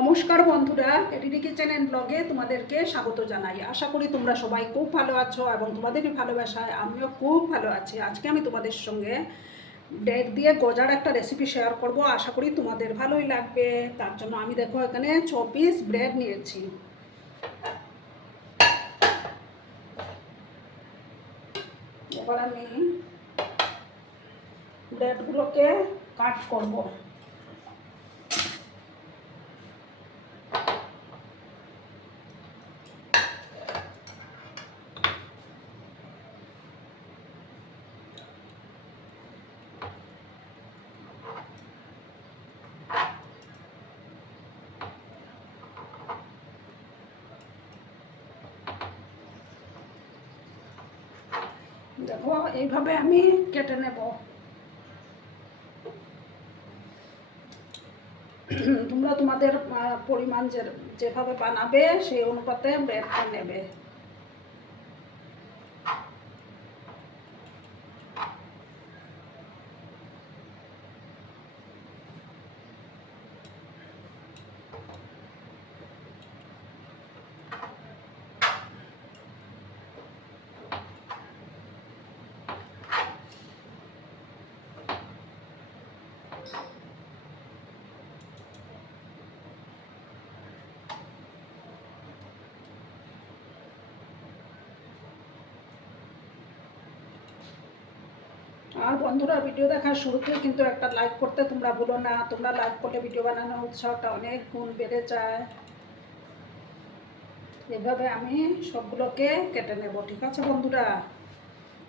নমস্কার বন্ধুরা ADD kitchen ব্লগে তোমাদেরকে স্বাগত জানাই। আশা করি তোমরা সবাই খুব ভালো আছো এবং তোমাদেরই ভালোবাসায় আমিও খুব ভালো আছি। আজকে আমি তোমাদের সঙ্গে ডেট দিয়ে গজার একটা রেসিপি শেয়ার করব। আশা করি তোমাদের ভালোই লাগবে। তার জন্য আমি দেখো, এখানে ছ পিস ব্রেড নিয়েছি। এবার আমি ব্রেডগুলোকে কাট করব। দেখো এইভাবে আমি কেটে নেব। তোমরা তোমাদের পরিমাণ যেভাবে বানাবে সেই অনুপাতে ব্রেডটা নেবে। আর বন্ধুরা ভিডিও দেখার শুরুতেই কিন্তু একটা লাইক করতে তোমরা ভুলো না। তোমরা লাইক করলে ভিডিও বানানোর উৎসাহটা অনেক গুণ বেড়ে যায়। এভাবে আমি সবগুলোকে কেটে নেব, ঠিক আছে বন্ধুরা?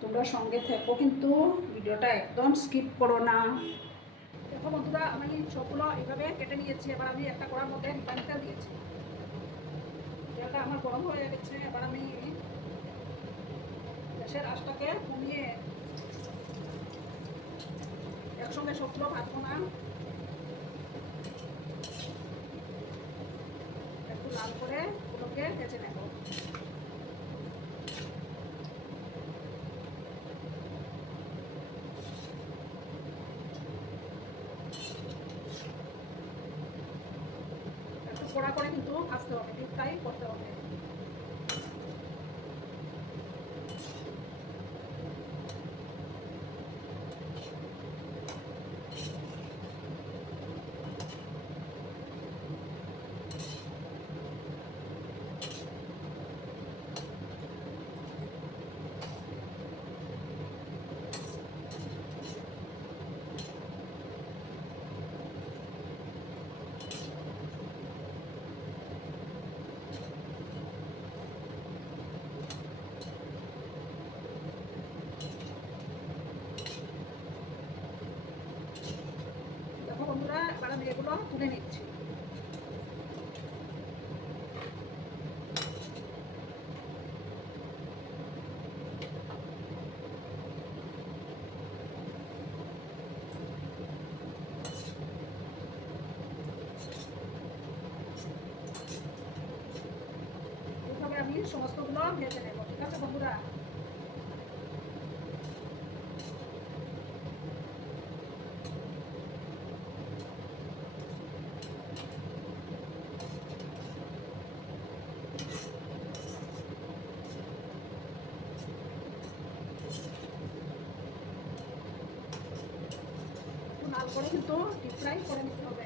তোমরা সঙ্গে থেকো কিন্তু ভিডিওটা একদম স্কিপ করো না। দেখো বন্ধুরা, আমি সবগুলো এইভাবে কেটে নিয়েছি। এবার আমি একটা করার মধ্যে রিফাইন দিয়েছি। আমার গরম হয়ে গেছে। এবার আমি গ্যাসের আঁচটাকে কমিয়ে একসঙ্গে সবগুলো ভাজবো না। একটু লাল করে ওগুলোকে ভেজে নেব। একটু কড়া করে কিন্তু ভাজতে হবে ডিপ ফ্রাই হবে দেখো বন্ধুরা আমি এগুলো তুলে নিচ্ছি। আমি সমস্তগুলো ভেজে নেব ঠিক আছে বন্ধুরা? কিন্তু ডিপ ফ্রাই করে নিতে হবে।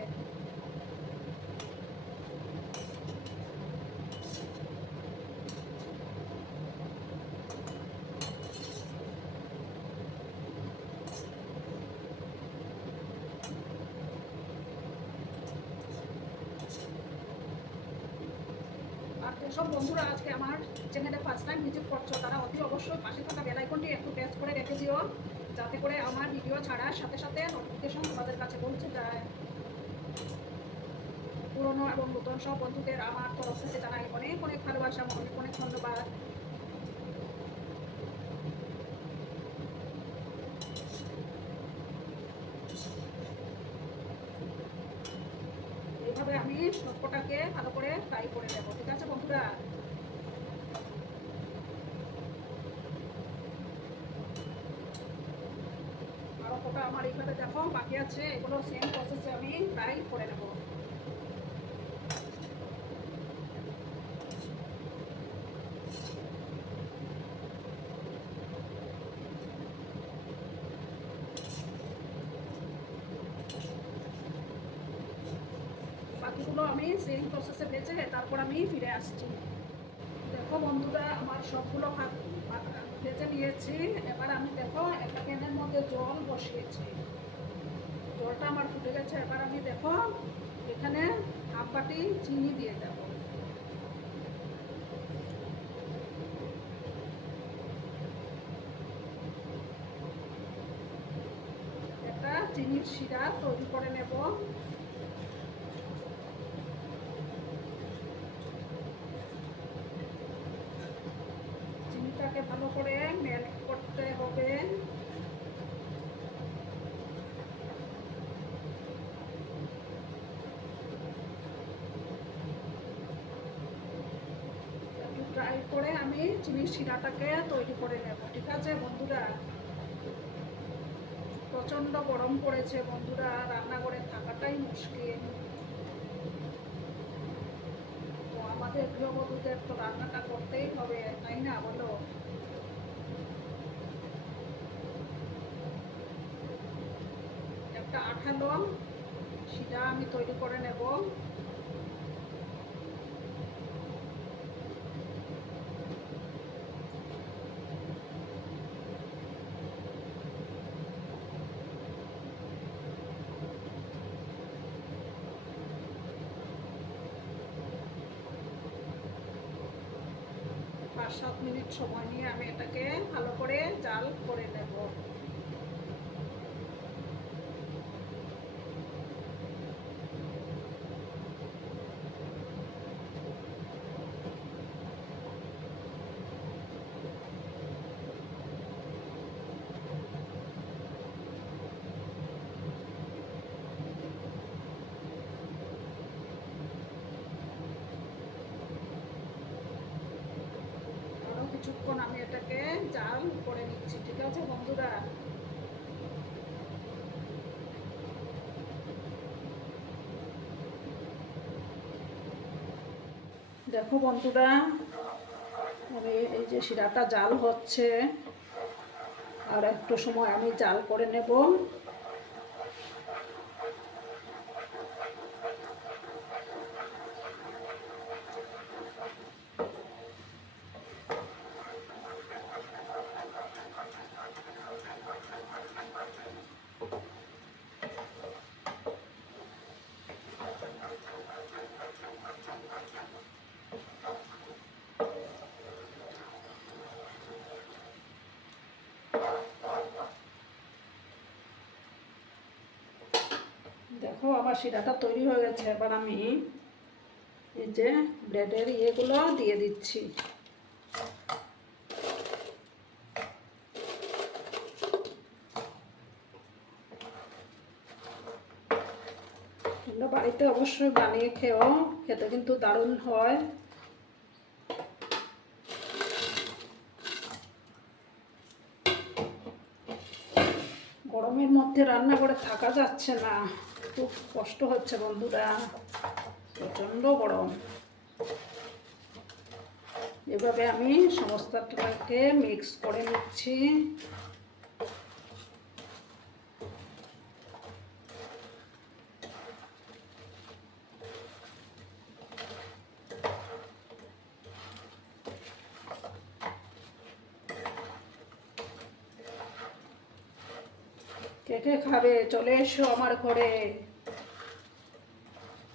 যেসব বন্ধুরা আজকে আমার চ্যানেলে ফার্স্ট টাইম ভিজিট করছ, তারা অতি অবশ্যই পাশে থাকা বেল আইকনটি একটু প্রেস করে রেখে দিও। যাতে করে আমার ভিডিও ছাড়ার সাথে সাথে নোটিফিকেশন তোমাদের কাছে পৌঁছে যায়। পুরনো এবং নতুন সব বন্ধুদের আমার তরফ থেকে জানাই অনেক অনেক ভালোবাসা, অনেক অনেক ধন্যবাদ। যেগুলোতে দেখো, বাকি আছে এগুলো সেম প্রসেসে আমি ফ্রাই করে নেব। বাকিগুলো আমি সেম প্রসেসে ভেজে তারপর আমি ফিরে আসছি। দেখো বন্ধুরা, আমার সবগুলো ভাত ভেজে নিয়েছি। এবার আমি দেখো, একটা প্যানের মধ্যে জল বসিয়েছি। জলটা আমার ফুটে গেছে। এবার আমি দেখো, এখানে হাফ বাটি চিনি দিয়ে দেবো। একটা চিনির শিরা তৈরি করে নেব চিনিটাকে ভালো করে মেল্ট করতে হবে একটু ড্রাই করে আমি চিনির শিরাটাকে তৈরি করে নেব, ঠিক আছে বন্ধুরা? প্রচণ্ড গরম পড়েছে বন্ধুরা, রান্নাঘরে থাকাটাই মুশকিল। তো আমাদের গৃহবধূদের তো রান্নাটা করতেই হবে, তাই না বলো? একটা আঠালো সেটা আমি তৈরি করে নেব। পাঁচ সাত মিনিট সময় নিয়ে আমি এটাকে ভালো করে জাল করে নেব আরও কিছুক্ষণ আমি এটাকে জাল করে নিচ্ছি ঠিক আছে দেখো বন্ধুরা, আমি এই যে শিরাটা জাল হচ্ছে, আর একটু সময় আমি জাল করে নেব। দেখো, আমার শিরাটা তৈরি হয়ে গেছে। এবার আমি এই যে ব্রেডের ইয়েগুলো দিয়ে দিচ্ছি। বাড়িতে অবশ্যই বানিয়ে খেও, খেতে কিন্তু দারুণ হয়। গরমের মধ্যে রান্না করে থাকা যাচ্ছে না। খুব কষ্ট হচ্ছে বন্ধুরা প্রচণ্ড গরম। এভাবে আমি সমস্তটাকে মিক্স করে নিচ্ছি। কে খাবে? চলে এসো আমার ঘরে।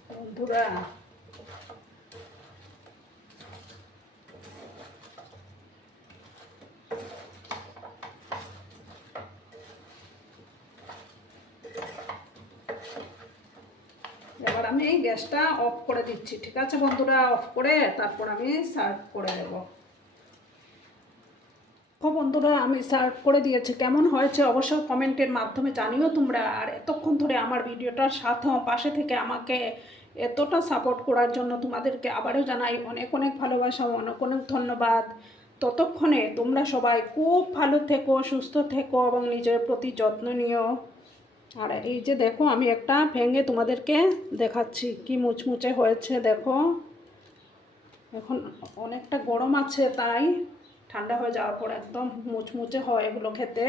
বন্ধুরা, এবার আমি গ্যাসটা অফ করে দিচ্ছি, ঠিক আছে বন্ধুরা? অফ করে তারপর আমি সার্ভ করে দেবো ও বন্ধুরা আমি সার্ভ করে দিয়েছি। কেমন হয়েছে অবশ্যই কমেন্টের মাধ্যমে জানিও তোমরা। আর এতক্ষণ ধরে আমার ভিডিওটার সাথে পাশে থেকে আমাকে এতটা সাপোর্ট করার জন্য তোমাদেরকে আবারও জানাই অনেক অনেক ভালোবাসা, অনেক অনেক ধন্যবাদ। ততক্ষণে তোমরা সবাই খুব ভালো থেকো, সুস্থ থেকো এবং নিজের প্রতি যত্ন নিও। আর এই যে দেখো, আমি একটা ভেঙে তোমাদেরকে দেখাচ্ছি কি মুচমুচে হয়েছে, দেখো। এখন অনেকটা গরম আছে, তাই ঠান্ডা হয়ে যাওয়ার পর একদম মুচমুচে হয় এগুলো খেতে।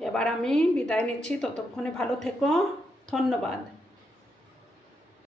এবার আমি বিদায় নিচ্ছি, ততক্ষণে ভালো থেকো, ধন্যবাদ।